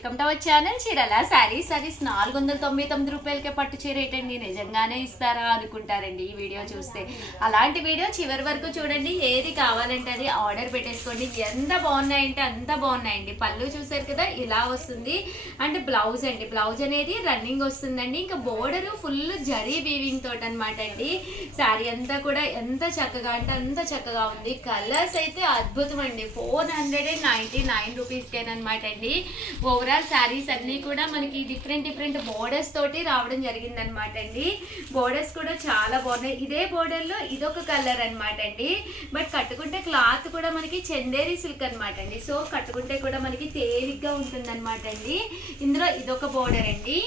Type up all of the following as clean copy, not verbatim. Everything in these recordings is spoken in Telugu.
వెల్కమ్ టు అవర్ ఛానల్ చీరల సారీస్ 499 రూపాయలకే పట్టు చీర ఏంటండి, నిజంగానే ఇస్తారా అనుకుంటారండి ఈ వీడియో చూస్తే. అలాంటి వీడియో చివరి వరకు చూడండి. ఏది కావాలంటే అది ఆర్డర్ పెట్టేసుకోండి. ఎంత బాగున్నాయంటే అంత బాగున్నాయండి. పళ్ళు చూసారు కదా, ఇలా వస్తుంది. అండ్ బ్లౌజ్ అండి, బ్లౌజ్ అనేది రన్నింగ్ వస్తుందండి. ఇంకా బోర్డర్ ఫుల్ జరీ వీవింగ్ తోటి అనమాట అండి. శారీ అంతా కూడా ఎంత చక్కగా అంటే అంత చక్కగా ఉంది. కలర్స్ అయితే అద్భుతం అండి. 499 రూపీస్కేనమాట అండి. ఓవరాల్ శారీస్ అన్నీ కూడా మనకి డిఫరెంట్ బోర్డర్స్ తోటి రావడం జరిగింది అనమాట అండి. బోర్డర్స్ కూడా చాలా బాగున్నాయి. ఇదే బోర్డర్ లో ఇదొక కలర్ అనమాట అండి. బట్ కట్టుకుంటే క్లాత్ కూడా మనకి చందేరి సిల్క్ అనమాట అండి. సో కట్టుకుంటే కూడా మనకి తేలిగ్గా ఉంటుంది అనమాట అండి. ఇందులో ఇదొక బోర్డర్ అండి.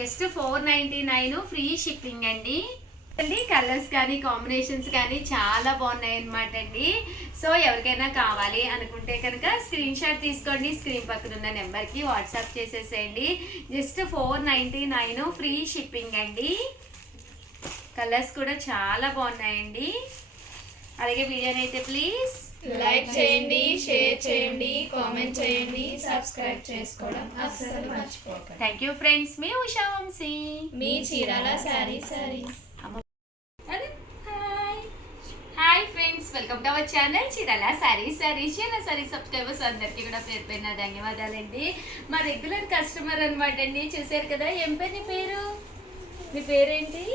జస్ట్ 499 ఫ్రీ షిప్పింగ్ అండి. కలర్స్ కానీ కాంబినేషన్స్ కానీ చాలా బాగున్నాయి అనమాట అండి. సో ఎవరికైనా కావాలి అనుకుంటే కనుక స్క్రీన్ షాట్ తీసుకోండి. స్క్రీన్ పక్కన ఉన్న నెంబర్కి వాట్సాప్ చేసేసేయండి. జస్ట్ 499 ఫ్రీ షిప్పింగ్ అండి. కలర్స్ కూడా చాలా బాగున్నాయండి. అలాగే వీడియోని అయితే ప్లీజ్ లైక్ చేయండి, షేర్ చేయండి, కామెంట్ చేయండి, సబ్స్క్రైబ్ చేసుకోవడం అస్సలు మర్చిపోకండి. Thank you friends. మీ ఉషా వంశీ, మీ Chirala sari. Hi friends, welcome to our channel Chirala saris. Chirala saris subscribers అందరికీ కూడా పేరు పేరున ధన్యవాదాలండి. మా రెగ్యులర్ కస్టమర్ అనమాట అండి. చూసారు కదా, ఏం పేరు నీ పేరు? మీ పేరేంటి?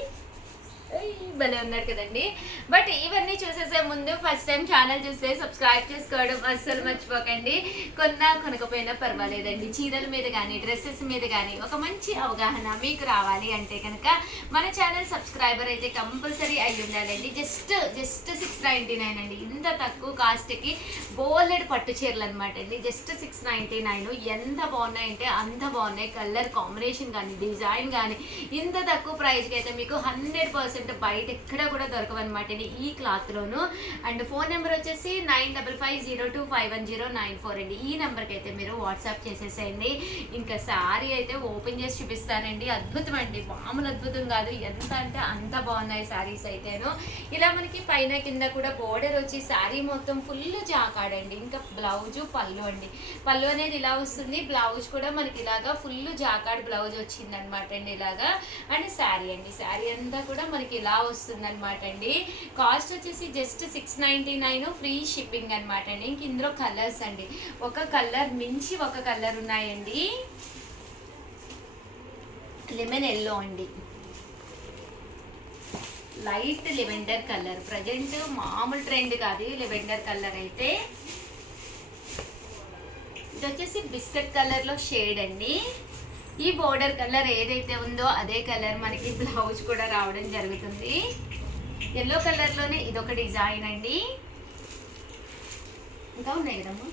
భలే ఉన్నాడు కదండి. బట్ ఇవన్నీ చూసేసే ముందు ఫస్ట్ టైం ఛానల్ చూస్తే సబ్స్క్రైబ్ చేసుకోవడం అస్సలు మర్చిపోకండి. కొనకపోయినా పర్వాలేదండి. చీరల మీద కానీ డ్రెస్సెస్ మీద కానీ ఒక మంచి అవగాహన మీకు రావాలి అంటే కనుక మన ఛానల్ సబ్స్క్రైబర్ అయితే కంపల్సరీ అయి ఉండాలండి. జస్ట్ 699 అండి. ఇంత తక్కువ కాస్ట్కి బోలెడ్ పట్టు చీరలు అనమాట అండి. జస్ట్ 699. ఎంత బాగున్నాయంటే అంత బాగున్నాయి. కలర్ కాంబినేషన్ కానీ డిజైన్ కానీ ఇంత తక్కువ ప్రైస్కి అయితే మీకు 100% బయట ఎక్కడ కూడా దొరకవన్నమాట ఈ cloth loan. And phone number వచ్చేసి 9550251094 అండి. ఈ నెంబర్కి అయితే మీరు వాట్సాప్ చేసేసేయండి. ఇంకా శారీ అయితే ఓపెన్ చేసి చూపిస్తానండి. అద్భుతం అండి, మామూలు అద్భుతం కాదు. ఎంత అంటే అంత బాగున్నాయి శారీస్ అయితేను. ఇలా మనకి పైన కింద కూడా బోర్డర్ వచ్చి శారీ మొత్తం ఫుల్ జాకాడండి. ఇంకా బ్లౌజు పళ్ళు అండి. పళ్ళు అనేది ఇలా వస్తుంది. బ్లౌజ్ కూడా మనకి ఇలాగా ఫుల్ జాకాడ్ బ్లౌజ్ వచ్చింది అనమాట అండి ఇలాగా. అండ్ శారీ అండి, శారీ అంతా కూడా మనకి ఇలా వస్తుంది అనమాట అండి. కాస్ట్ వచ్చేసి జస్ట్ 699 ఫ్రీ షిప్పింగ్ అనమాట అండి. ఇంక ఇందులో కలర్స్ అండి, ఒక కలర్ మించి ఒక కలర్ ఉన్నాయండి. లెమన్ ఎల్లో అండి, లైట్ లెవెండర్ కలర్. ప్రజెంట్ మామూలు ట్రెండ్ కాదు లెవెండర్ కలర్ అయితే. ఇది వచ్చేసి బిస్కెట్ కలర్ లో షేడ్ అండి. ఈ బోర్డర్ కలర్ ఏదైతే ఉందో అదే కలర్ మనకి బ్లౌజ్ కూడా రావడం జరుగుతుంది. ఎల్లో కలర్ లోనే ఇదొక డిజైన్ అండి. ఇంకా ఉన్నాయి కదమ్మా.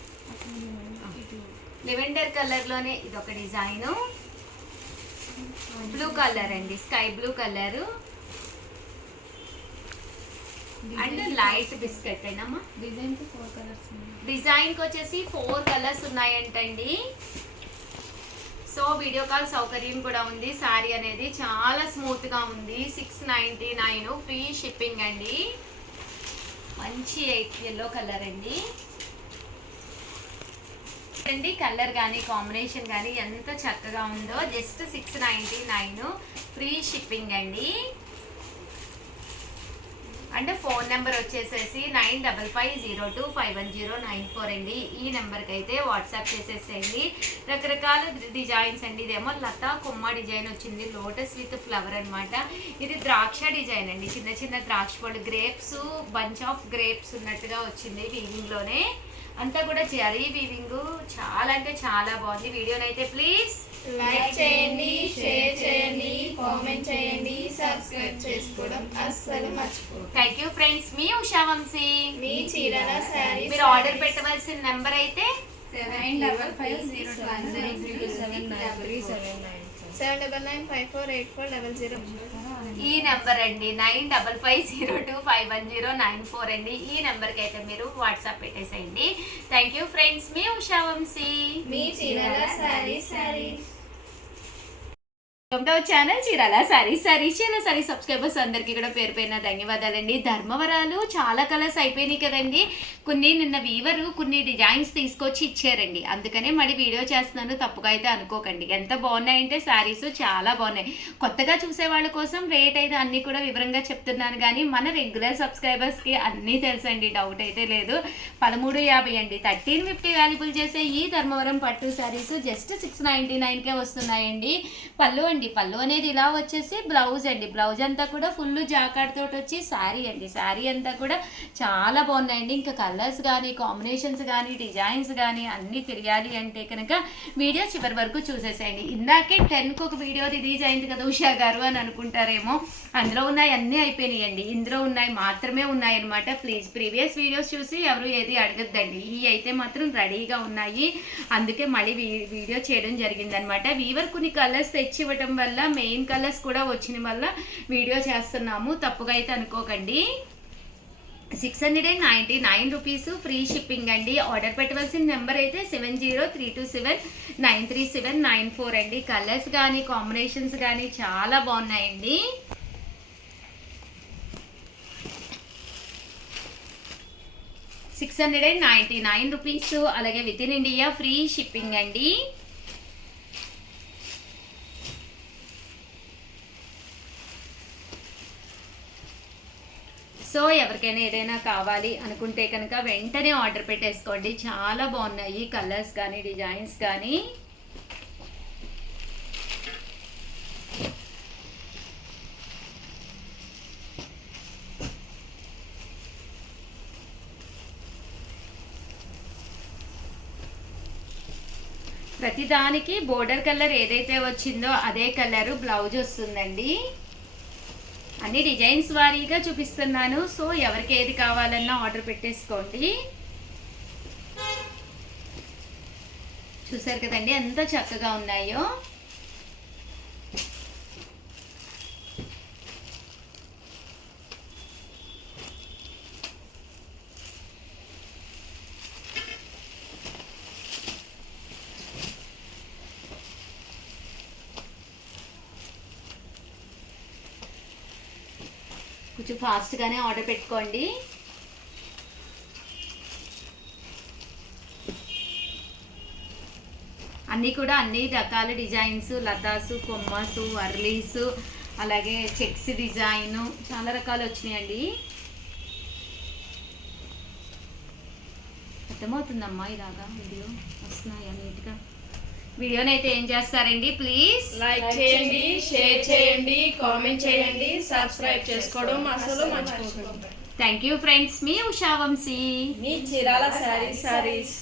లెవెండర్ కలర్ లోనే ఇదొక డిజైన్. బ్లూ కలర్ అండి, sky blue colour. And light biscuit అయినమ్మా. డిజైన్ కి వచ్చేసి 4 కలర్స్ ఉన్నాయంటండి. సో వీడియో కాల్ సౌకర్యం కూడా ఉంది. శారీ అనేది చాలా స్మూత్ గా ఉంది. 699 ఫ్రీ షిప్పింగ్ అండి. మంచి ఎల్లో కలర్ అండి. కలర్ కానీ కాంబినేషన్ కానీ ఎంత చక్కగా ఉందో. జస్ట్ 699 ఫ్రీ షిప్పింగ్ అండి. అంటే ఫోన్ నెంబర్ వచ్చేసేసి 9550251094 అండి. ఈ నెంబర్కి అయితే వాట్సాప్ చేసేసేయండి. రకరకాల డిజైన్స్ అండి. ఇదేమో లతా కొమ్మ డిజైన్ వచ్చింది, లోటస్ విత్ ఫ్లవర్ అనమాట. ఇది ద్రాక్ష డిజైన్ అండి, చిన్న చిన్న ద్రాక్ష పళ్ళు, గ్రేప్స్, బంచ్ ఆఫ్ గ్రేప్స్ ఉన్నట్టుగా వచ్చింది వీవింగ్లోనే. అంతా కూడా జరీ వీవింగ్. చాలా అంటే చాలా బాగుంది. వీడియోనైతే ప్లీజ్ లైక్ చేయండి, షేర్ చేయండి, కామెంట్ చేయండి, సబ్స్క్రైబ్ చేసుకోవడం అస్సలు మర్చిపోకండి. Thank you friends. మీ ఉషా వంశీ, మీ చీరాల సారీ. మీరు ఆర్డర్ పెట్టవలసిన నెంబర్ అయితే 7550237953748400. ఈ నెంబర్ అండి 9550251094 అండి. ఈ నెంబర్కి అయితే మీరు వాట్సాప్ పెట్టేసేయండి. Thank you friends. మీ ఉషా వంశీ, మీ Chirala sari. Welcome to our channel Chirala sari subscribers అందరికీ కూడా పేరు పేరున ధన్యవాదాలండి. ధర్మవరాలు చాలా కలర్స్ అయిపోయినాయి కదండి. కొన్ని నిన్న వీవరు కొన్ని డిజైన్స్ తీసుకొచ్చి ఇచ్చారండి, అందుకనే మళ్ళీ వీడియో చేస్తున్నాను, తప్పుగా అయితే అనుకోకండి. ఎంత బాగున్నాయంటే శారీస్ చాలా బాగున్నాయి. కొత్తగా చూసే వాళ్ళ కోసం రేట్ అయితే అన్నీ కూడా వివరంగా చెప్తున్నాను, కానీ మన రెగ్యులర్ సబ్స్క్రైబర్స్కి అన్నీ తెలుసండి, డౌట్ అయితే లేదు. 1350 అండి, 1350 వాల్యుబుల్ చేసే ఈ ధర్మవరం పట్టు శారీస్ జస్ట్ 699కే వస్తున్నాయండి. పళ్ళు అనేది ఇలా వచ్చేసి బ్లౌజ్ అండి. బ్లౌజ్ అంతా కూడా ఫుల్ జాకాట్ తోటి వచ్చి శారీ అంతా కూడా చాలా బాగున్నాయండి. ఇంకా కలర్స్ కానీ కాంబినేషన్స్ కానీ డిజైన్స్ కానీ అన్నీ తెలియాలి అంటే కనుక వీడియో చివరి వరకు చూసేసేయండి. ఇందాకే 10కి ఒక వీడియో రిలీజ్ అయింది కదా ఉషా గారు అని అనుకుంటారేమో, అందులో ఉన్నాయి అన్నీ అయిపోయినాయండి, ఇందులో ఉన్నాయి మాత్రమే ఉన్నాయన్నమాట. ప్లీజ్ ప్రీవియస్ వీడియోస్ చూసి ఎవరు ఏది అడగద్దండి, ఇవి అయితే మాత్రం రెడీగా ఉన్నాయి, అందుకే మళ్ళీ వీడియో చేయడం జరిగిందనమాట. వీవర్ కొన్ని కలర్స్ తెచ్చి ఇవ్వటం వల్ల మెయిన్ కలర్స్ కూడా వచ్చిన వల్ల వీడియో చేస్తున్నాము, తప్పుగా అయితే అనుకోకండి. 699 రూపీస్ ఫ్రీ షిప్పింగ్ అండి. ఆర్డర్ పెట్టవలసిన నెంబర్ అయితే 7032793794 అండి. కలర్స్ కానీ కాంబినేషన్స్ కానీ చాలా బాగున్నాయండి. ₹699 అలాగే with in India free shipping అండి. సో ఎవరికైనా ఏదైనా కావాలి అనుకుంటే కనుక వెంటనే ఆర్డర్ పెట్టేసుకోండి, చాలా బాగున్నాయి కలర్స్ కానీ డిజైన్స్ కానీ. ప్రతిదానికి బోర్డర్ కలర్ ఏదైతే వచ్చిందో అదే కలరు బ్లౌజ్ వస్తుందండి. అన్ని డిజైన్స్ వారీగా చూపిస్తున్నాను, సో ఎవరికి ఏది కావాలన్నా ఆర్డర్ పెట్టేసుకోండి. చూసారు కదండి ఎంత చక్కగా ఉన్నాయో. కొంచెం ఫాస్ట్గానే ఆర్డర్ పెట్టుకోండి. అన్నీ కూడా అన్ని రకాల డిజైన్స్, లతాసు, కొమ్మసు, వర్లీసు, అలాగే చెక్స్ డిజైన్ చాలా రకాలు వచ్చినాయండి. అర్థమవుతుందమ్మా ఇలాగా వీడియో వస్తున్నాయా నీట్గా? వీడియోని అయితే ఏం చేస్తారండి, ప్లీజ్ లైక్ చేయండి, షేర్ చేయండి, కామెంట్ చేయండి, సబ్స్క్రైబ్ చేసుకోవడం అసలు మర్చిపోకండి. థ్యాంక్ యూ ఫ్రెండ్స్, మీ ఉషా వంశీ, మీ చీరాల సారీస్.